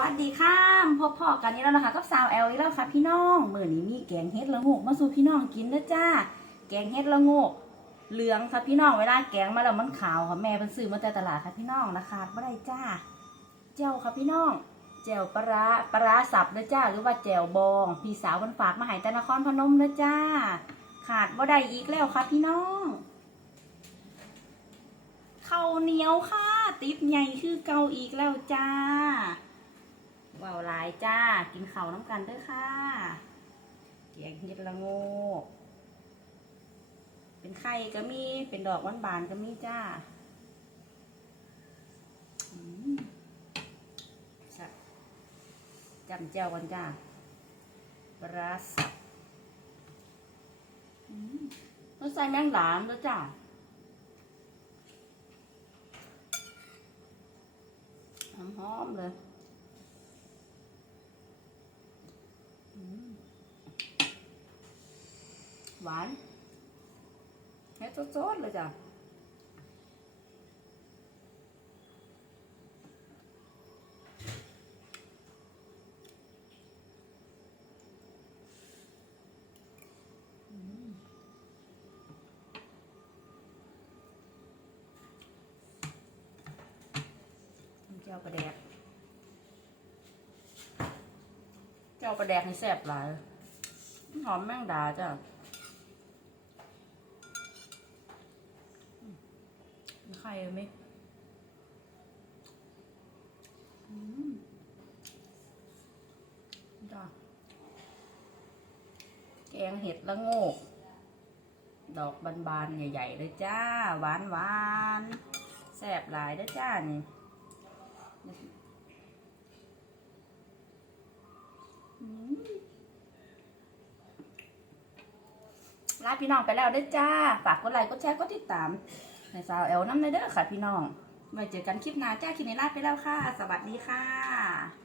วัสดีค่ะพบพ่อกันนี้แล้วนะคะกับสาวแอลอีกแล้วค่ะพี่น้องเมื้อนี้มีแกงเฮ็ดละโงกมาสู่พี่น้องกินเด้อจ้า แกงเฮ็ดละโงกเหลืองค่ะพี่น้องเวลาแกงมาแล้วมันขาวค่ะแม่เพิ่นซื้อมาแต่ตลาดค่ะพี่น้องนะคะบ่ได้จ้าเจ้าค่ะพี่น้องแจ่วปลาปลาสับเด้อจ้า หรือว่าแจ่วบอง พี่สาวเพิ่นฝากมาให้แต่นครพนมเด้อจ้า ขาดบ่ได้อีกแล้วค่ะพี่น้องข้าวเหนียวค่ะ ติ๊บใหญ่คือเกาอีกแล้วจ้า จ้า กินเขาน้ำกันเด้อค่ะแกงเห็ดละโงกเป็นไข่ก็มี เป็นดอกวานบานก็มีจ้าอืมสับจำเจ้ากันจ้าปลาร้าสับอืมต้องใส่แมงหลามด้วยจ้าหอมๆเลยอืม หวานแค่สดๆเลยจ้ะเจียวปลาแดก เจ้าปลาแดกให้แซ่บหลายหอมแมงดาจ้ะอืมมีไข่ไหมอืมจ้ะแกงเห็ดละโงก ดอกบานๆ ใหญ่ๆเลยจ้า หวานหวานแซ่บหลายเด้จ้านี่ลาพี่น้องไปแล้วเด้จ้า ฝากกดไลค์กดแชร์กดติดตาม ในสาวแอลน้ำในเด้อค่ะพี่น้องไว้เจอกันคลิปหน้าจ้าคลิปนี้ลาไปแล้วค่ะ สวัสดีค่ะ